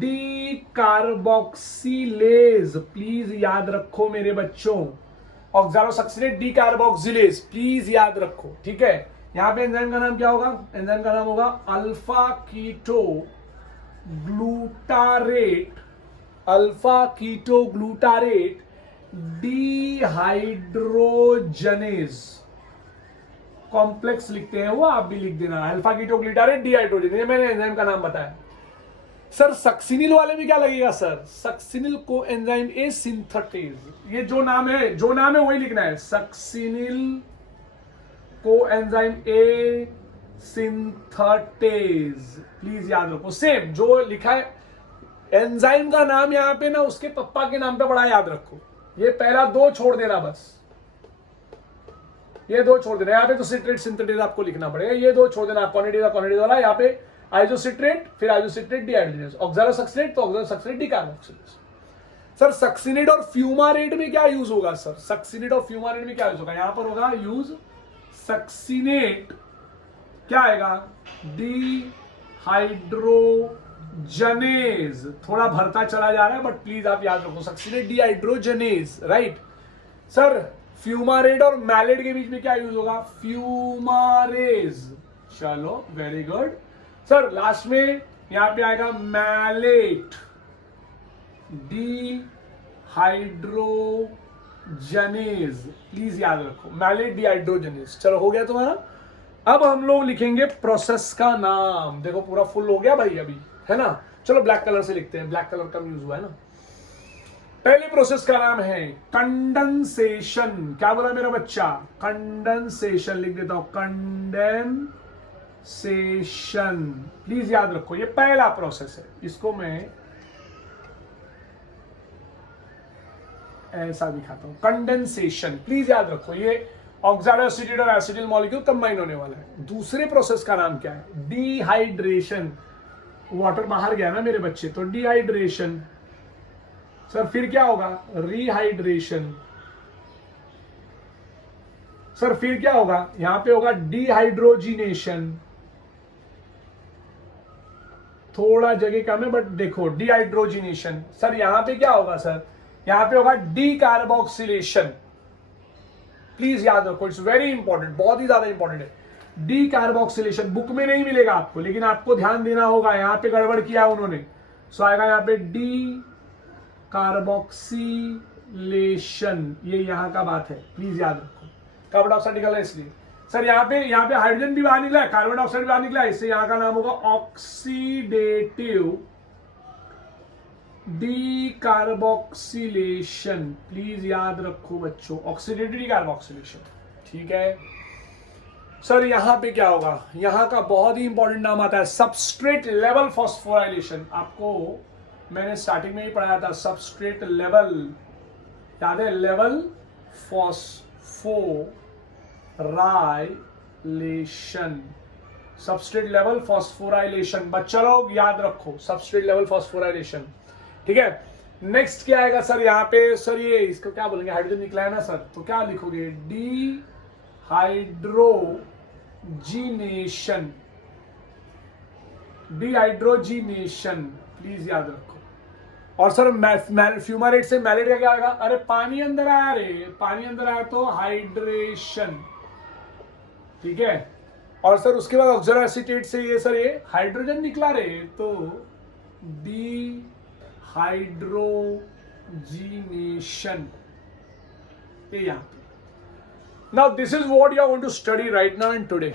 डीकार्बोक्सिलेज। प्लीज याद रखो मेरे बच्चों, ऑक्सैलोसक्सिनेट डीकार्बोक्सिलेज, प्लीज याद रखो, ठीक है। यहां पे एंजाइम का नाम क्या होगा, एंजाइम का नाम होगा alpha keto glutarate, alpha keto glutarate dehydrogenase. Complex लिखते हैं वो, आप भी लिख देना, अल्फा कीटो ग्लूटारेट डिहाइड्रोजनेज, ये मैंने एंजाइम का नाम बताया। सर सक्सिनिल वाले में क्या लगेगा सर, सक्सिनिल को एंजाइम ए सिंथेटेज। ये जो नाम है वही लिखना है, succinyl coenzyme A synthetase, please याद रखो। सेम जो लिखा है एंजाइम का नाम यहां पे ना, उसके पप्पा के नाम पे बड़ा याद रखो। ये पहला 2 छोड़ देना, बस ये 2 छोड़ देना। यहाँ पे तो सिट्रेट सिंथेटेज आपको लिखना पड़ेगा, ये 2 छोड़ देना, अकॉनिटेज वाला। यहाँ पे आइसोसिट्रेट, फिर आइसोसिट्रेट डिहाइड्रोजिनेज, ऑक्सैलोसक्सिनेट तो ऑक्सैलोसक्सिनेट डिकार्बोक्सिलेज। सर सक्सिनेट और फ्यूमारेट में क्या यूज होगा सर, सक्सिनेट और फ्यूमारेट में क्या यूज होगा, यहां पर होगा यूज सक्सिनेट, क्या आएगा, डिहाइड्रोजनेज। थोड़ा भरता चला जा रहा है, बट प्लीज आप याद रखो, सक्सिनेट डिहाइड्रोजनेज, राइट। सर फ्यूमारेट और मैलेट के बीच में क्या यूज होगा, फ्यूमारेज। चलो वेरी गुड। सर लास्ट में यहां पे आएगा मैलेट, डिहाइड्रोजनेज, प्लीज याद रखो, मैलेट डिहाइड्रोजनेज। चलो हो गया तुम्हारा। अब हम लोग लिखेंगे प्रोसेस का नाम, देखो पूरा फुल हो गया भाई। अभी है ना। चलो ब्लैक कलर से लिखते हैं, ब्लैक कलर कम यूज हुआ है ना। पहली प्रोसेस का नाम है कंडेंसेशन। क्या बोला मेरा बच्चा? कंडेंसेशन लिख देता हूं, कंडेंसेशन। प्लीज याद रखो ये पहला प्रोसेस है, इसको मैं ऐसा दिखाता हूं, कंडेंसेशन। प्लीज याद रखो ये ऑक्साइड एसिड और एसिडिल मॉलिक्यूल कंबाइन होने वाला है। दूसरे प्रोसेस का नाम क्या है? डिहाइड्रेशन। वाटर बाहर गया ना मेरे बच्चे, तो डिहाइड्रेशन। सर फिर क्या होगा? रिहाइड्रेशन। सर फिर क्या होगा? यहां पे होगा डिहाइड्रोजिनेशन। थोड़ा जगह कम है बट देखो, डिहाइड्रोजिनेशन। सर यहां पे क्या होगा? सर यहां पे होगा डीकार्बोक्सिलेशन। प्लीज याद रखो, इट्स वेरी इंपॉर्टेंट, बहुत ही ज्यादा इंपॉर्टेंट है। डीकार्बोक्सिलेशन बुक में नहीं मिलेगा आपको, लेकिन आपको ध्यान देना होगा, यहां पे गड़बड़ किया उन्होंने। सो आएगा यहां पे डी कार्बोक्सिलेशन, ये यहां का बात है, प्लीज याद रखो। कार्बन डाइऑक्साइड निकला है इसलिए। सर यहां पे हाइड्रोजन भी बाहर निकला है, कार्बन डाइऑक्साइड भी बाहर निकला है, इससे यहां का नाम होगा ऑक्सीडेटिव डीकार्बोक्सिलेशन। प्लीज याद रखो बच्चों, ऑक्सीडेटिव डीकार्बोक्सिलेशन, ठीक है। सर यहां पे क्या होगा? यहां का बहुत ही इंपॉर्टेंट नाम आता है सबस्ट्रेट लेवल फॉस्फोराइलेशन। आपको मैंने स्टार्टिंग में ही पढ़ाया था, सबस्ट्रेट लेवल, याद है? Level phosphorylation, substrate level phosphorylation. बच्चा लोग याद रखो, सबस्ट्रेट लेवल फॉस्फोराइलेशन, ठीक है। नेक्स्ट क्या आएगा सर यहाँ पे? सर ये इसको क्या बोलेंगे? हाइड्रोजन निकला है ना सर, तो क्या लिखोगे? डी हाइड्रोजीनेशन, डिहाइड्रोजीनेशन, प्लीज याद रखो। और सर फ्यूमारेट से मैलेट का क्या आएगा? अरे पानी अंदर आया रे, पानी अंदर आया तो हाइड्रेशन, ठीक है। और सर उसके बाद ऑक्साइड एसीटेट से ये सर ये हाइड्रोजन निकला रे, तो डिहाइड्रोजीनेशन, ये यहां पे। Now this is what you are going to study right now and today.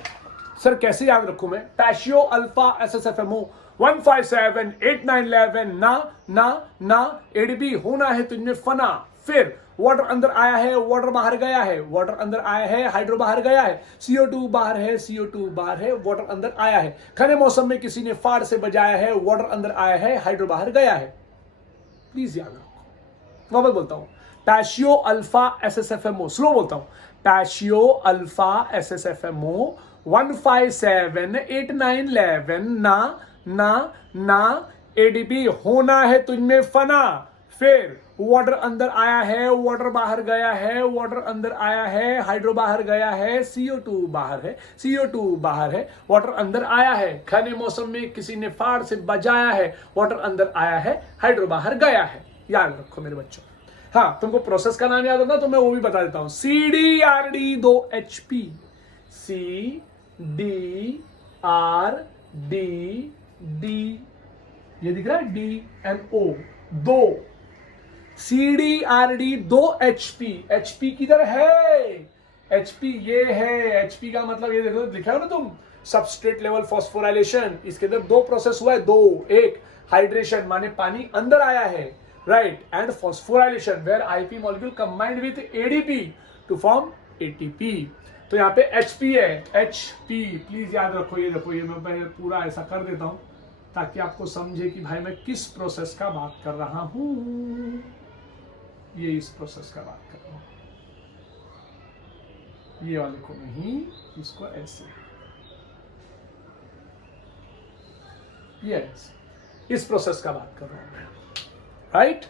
Sir कैसे याद रखूं मैं? पैशियो अल्फा SSFMO 1578911 ना एडीपी होना है तुझमें फना। फिर वाटर अंदर आया है, वाटर बाहर गया है, वाटर अंदर आया है, हाइड्रो बाहर गया है, CO2 बाहर है, CO2 बाहर है, वाटर अंदर आया है। खने मौसम में किसी ने फाड़ से बजाया है, वाटर अंदर आया है, हाइड्रो बाहर गया है। प्लीज याद रखो। वापस बोलता हूं, पैशियो अल्फा SSFMO, स्लो बोलता हूं, पैशियो अल्फा SSFMO 1578911 ना एडीपी होना है तुझमें फना। फिर वाटर अंदर आया है, वाटर बाहर गया है, वाटर अंदर आया है, हाइड्रो बाहर गया है, CO2 बाहर है, CO2 बाहर है, वाटर अंदर आया है। खने मौसम में किसी ने फाड़ से बजाया है, वाटर अंदर आया है, हाइड्रो बाहर गया है। याद रखो मेरे बच्चों। हाँ, तुमको प्रोसेस का नाम याद होता तो मैं वो भी बता देता हूं, CDRD2HP, CDRD, ये दिख रहा है DNO, 2 CDRD2HP। HP किधर है? HP ये है, HP का मतलब ये देखो, लिखा है ना तुम, सबस्ट्रेट लेवल फॉस्फोराइलेशन। इसके अंदर 2 प्रोसेस हुआ है, 2, एक हाइड्रेशन माने पानी अंदर आया है, right, and phosphorylation where IP molecule combined with ADP to form ATP। तो यहाँ पे HP है, HP प्लीज याद रखो। ये देखो, ये मैं पूरा ऐसा कर देता हूं ताकि आपको समझे कि भाई मैं किस प्रोसेस का बात कर रहा हूं। ये इस प्रोसेस का बात कर रहा हूं, ये वाले को नहीं, इसको ऐसे, यस, इस प्रोसेस का बात कर रहा हूं मैं, राइट।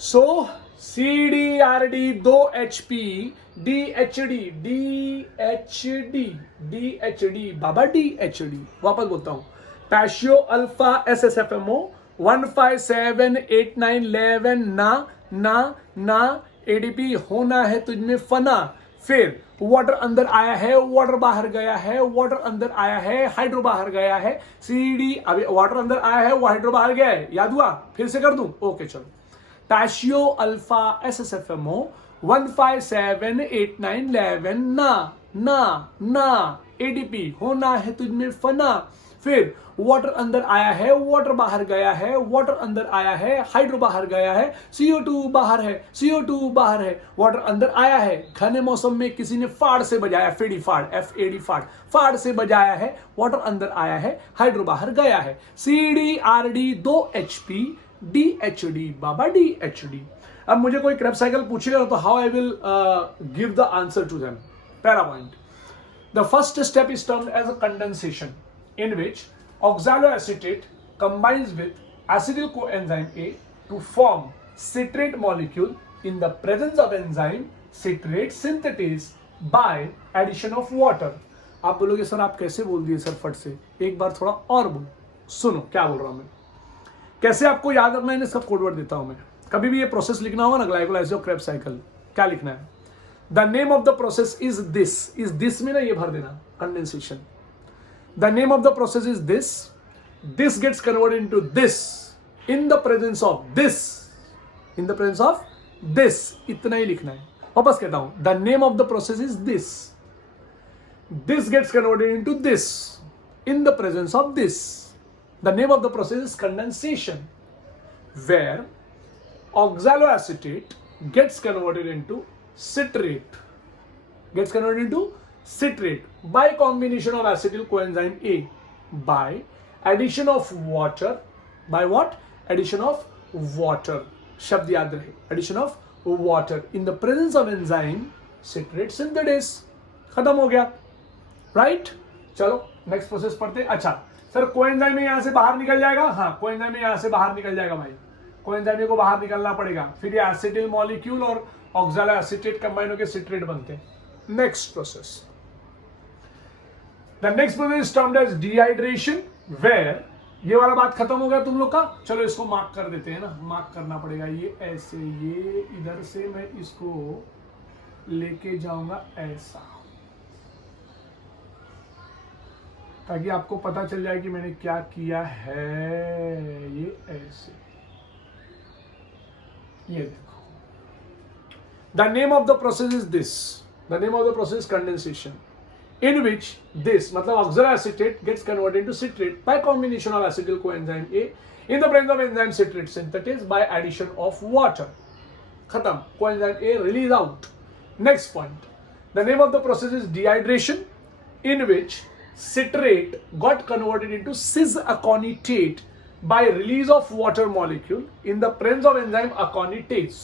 सो CDRD2HP DHD बाबा DHD। वापस बोलता हूं, पैशियो अल्फा SSFMO 1578911 ना एडीपी होना है तुझमें फना। फिर वाटर अंदर आया है, वाटर बाहर गया है, वाटर अंदर आया है, हाइड्रो बाहर गया है, अभी वाटर अंदर आया है, वो हाइड्रो बाहर गया है। याद हुआ? फिर से कर दूं? ओके चलो, पैशियो अल्फा SSFMO 1578911 ना एडीपी होना है तुझमें फना। फिर वाटर अंदर आया है, वाटर बाहर गया है, वाटर अंदर आया है, हाइड्रो बाहर गया है, CO2 बाहर है, CO2 बाहर है, वाटर अंदर आया है, घने मौसम में किसी ने फाड़ से बजाया, फेडी फाड़, FAD फाड़, फाड़ से बजाया है, वाटर अंदर आया है, हाइड्रो बाहर गया है, CDRD 2 HP, DHD बाबा DHD। अब मुझे कोई क्रेब्स साइकिल पूछेगा तो how I will give the answer to them. Para point, the first step is termed as a condensation in which oxaloacetate combines with acetyl coenzyme A to form citrate molecule in the presence of enzyme citrate synthetase by addition of water। आप बोलोगे sir आप कैसे बोल दिए sir फट से, एक बार थोड़ा और बोलो, सुनो क्या बोल रहा हूं मैं, कैसे आपको याद रखना है, इसका कोडवर्ड देता हूं मैं। कभी भी ये प्रोसेस लिखना होगा ना, ग्लाइकोलाइसिस ऑफ क्रेब्स साइकिल, क्या लिखना है, the name of the process is this, is this में ना ये भर देना condensation. The name of the process is this. This gets converted into this in the presence of this. In the presence of this. इतना ही लिखना है। वापस कहता हूं, the name of the process is this. This gets converted into this in the presence of this. The name of the process is condensation, where oxaloacetate gets converted into citrate. Gets converted into citrate by combination of acetyl coenzyme A by addition of water। by what? Addition of water, शब्द याद रहे, addition of water in the presence of enzyme citrate synthetase। खत्म हो गया, right? चलो next process पढ़ते हैं। अच्छा सर कोएंजाइम में यहां से बाहर निकल जाएगा, हाँ कोएंजाइम में यहां से बाहर निकल जाएगा भाई, कोएंजाइम को बाहर निकलना पड़ेगा, फिर ये एसिटिल मॉलिक्यूल और ऑक्सैलोएसिटेट कंबाइन होकर सिट्रेट बनते हैं। Next process, The next process is termed as dehydration, where ये वाला बात खत्म हो गया तुम लोग का। चलो इसको मार्क कर देते हैं ना, मार्क करना पड़ेगा, ये ऐसे, ये इधर से मैं इसको लेके जाऊंगा ऐसा, ताकि आपको पता चल जाए कि मैंने क्या किया है। ये ऐसे, ये देखो, the name of the process is this, the name of the process condensation, in which this मतलब oxaloacetate gets converted into citrate by combination of acetyl coenzyme A in the presence of enzyme citrate synthetase by addition of water। खत्म, coenzyme A release out। Next point, the name of the process is dehydration, in which citrate got converted into cis-aconitate by release of water molecule in the presence of enzyme aconitase।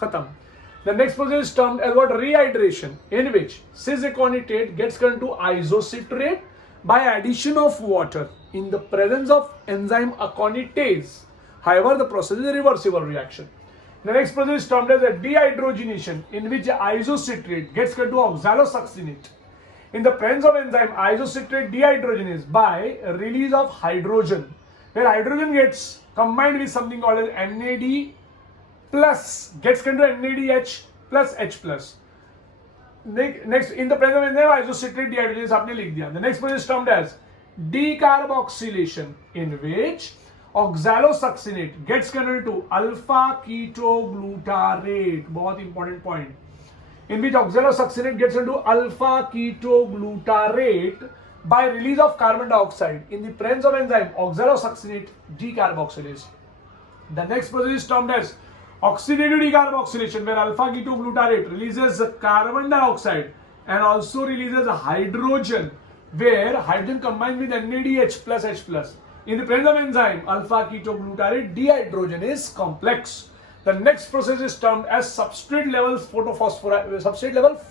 खत्म। The next process is termed as what? Rehydration, in which cis-aconitate gets converted to isocitrate by addition of water in the presence of enzyme aconitase। However, the process is a reversible reaction। The next process is termed as a dehydrogenation, in which isocitrate gets converted to oxalosuccinate in the presence of enzyme isocitrate dehydrogenase by release of hydrogen, where hydrogen gets combined with something called as NAD plus, gets converted to NADH plus H plus। Next, in the presence of enzyme isocitrate dehydrogenase आपने लिख दिया। The next process is termed as decarboxylation, in which oxalosuccinate gets converted to alpha ketoglutarate, बहुत important point, in which oxalosuccinate gets into alpha ketoglutarate by release of carbon dioxide in the presence of enzyme oxalosuccinate decarboxylase। The next process is termed as oxidative decarboxylation, where alpha ketoglutarate releases carbon dioxide and also releases hydrogen, where hydrogen combines with NADH plus H plus in the presence of enzyme alpha ketoglutarate dehydrogenase complex। The next process is termed as substrate level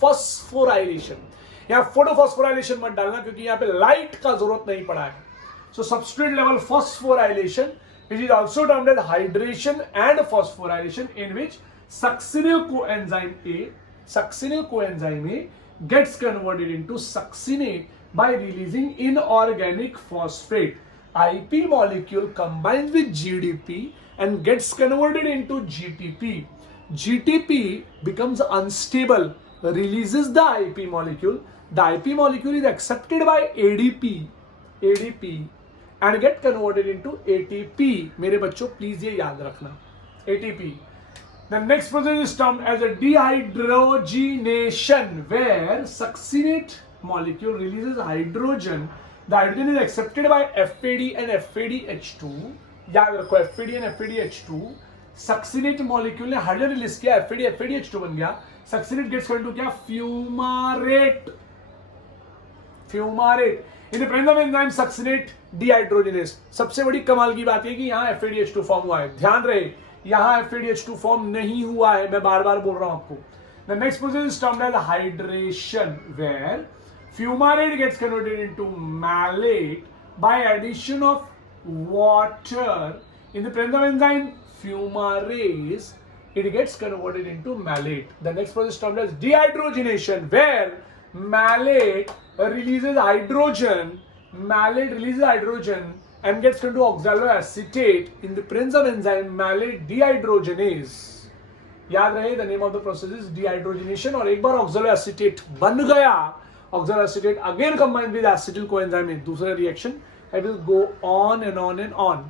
phosphorylation। यहाँ photophosphorylation मत डालना क्योंकि यहाँ पे light का जरूरत नहीं पड़ा है। So substrate level phosphorylation, which is also termed as hydration and phosphorylation, in which succinyl coenzyme A gets converted into succinate by releasing inorganic phosphate। IP molecule combines with GDP and gets converted into GTP। GTP becomes unstable, releases the IP molecule. The IP molecule is accepted by ADP and get converted into ATP। मेरे बच्चों please ये याद रखना, ATP। The next process is termed as a dehydrogenation, where succinate molecule releases hydrogen the hydrogen is accepted by FAD and FADH2, याद रखो FAD and FADH2, succinate molecule ने hydrogen release किया, FAD FADH2 बन गया, succinate gets convert to क्या, fumarate, fumarate in the presence of enzyme succinate dehydrogenase. सबसे बड़ी कमाल की बात है कि यहां FADH2 फॉर्म हुआ है, ध्यान रहे यहां FADH2 फॉर्म नहीं हुआ है, मैं बार बार बोल रहा हूं आपको। The next process is termed as hydration, where fumarate gets converted into malate by addition of water in the presence of enzyme fumarase. It gets converted into malate. The next process is termed as dehydrogenation, where malate releases hydrogen. Malate releases hydrogen and gets converted to oxaloacetate. In the presence of enzyme malate dehydrogenase. याद रहे the name of the process is dehydrogenation। और एक बार oxaloacetate बन गया, oxaloacetate again combined with acetyl coenzyme में दूसरा reaction, it will go on and on and on।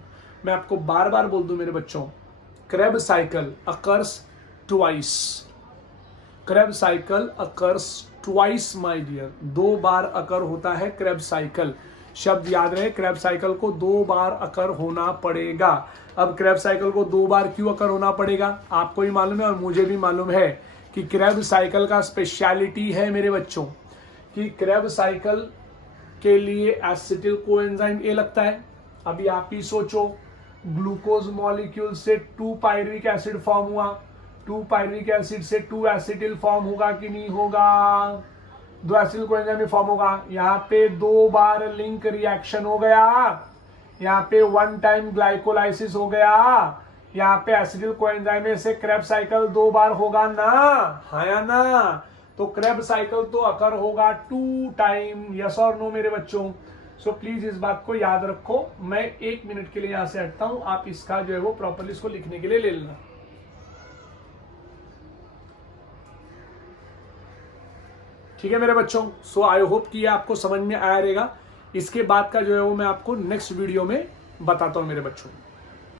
मैं आपको बार बार बोल दूं मेरे बच्चों, Krebs cycle occurs twice, Krebs cycle occurs twice my dear, 2 बार अकर होता है Krebs cycle। शब्द याद रहे, Krebs cycle को 2 बार अकर होना पड़ेगा। अब Krebs cycle को 2 बार क्यों अकर होना पड़ेगा, आपको भी मालूम है और मुझे भी मालूम है कि Krebs cycle का स्पेशलिटी है मेरे बच्चों कि Krebs साइकिल के लिए एसिटिल कोएंजाइम ए लगता है। अभी आप ही सोचो, ग्लूकोज मॉलिक्यूल से 2 पायरुविक एसिड फॉर्म हुआ, 2 पायरुविक एसिड से 2 एसिटिल फॉर्म होगा कि नहीं होगा, 2 एसिटिल कोएंजाइम में फॉर्म होगा। यहाँ पे 2 बार लिंक रिएक्शन हो गया, यहाँ पे 1 टाइम ग्लाइकोलाइसिस हो गया, यहाँ पे एसिटिल कोएंजाइम में से Krebs साइकिल 2 बार होगा ना, हाँ या ना। तो Krebs साइकिल तो अकर होगा 2 टाइम, यस और नो मेरे बच्चों। सो प्लीज इस बात को याद रखो। मैं 1 मिनट के लिए यहां से हटता हूं, आप इसका जो है वो प्रॉपर्ली इसको लिखने के लिए ले लेना। ठीक है मेरे बच्चों, सो आई होप कि आपको समझ में आया रहेगा। इसके बाद का जो है वो मैं आपको नेक्स्ट वीडियो में बताता हूं मेरे बच्चों।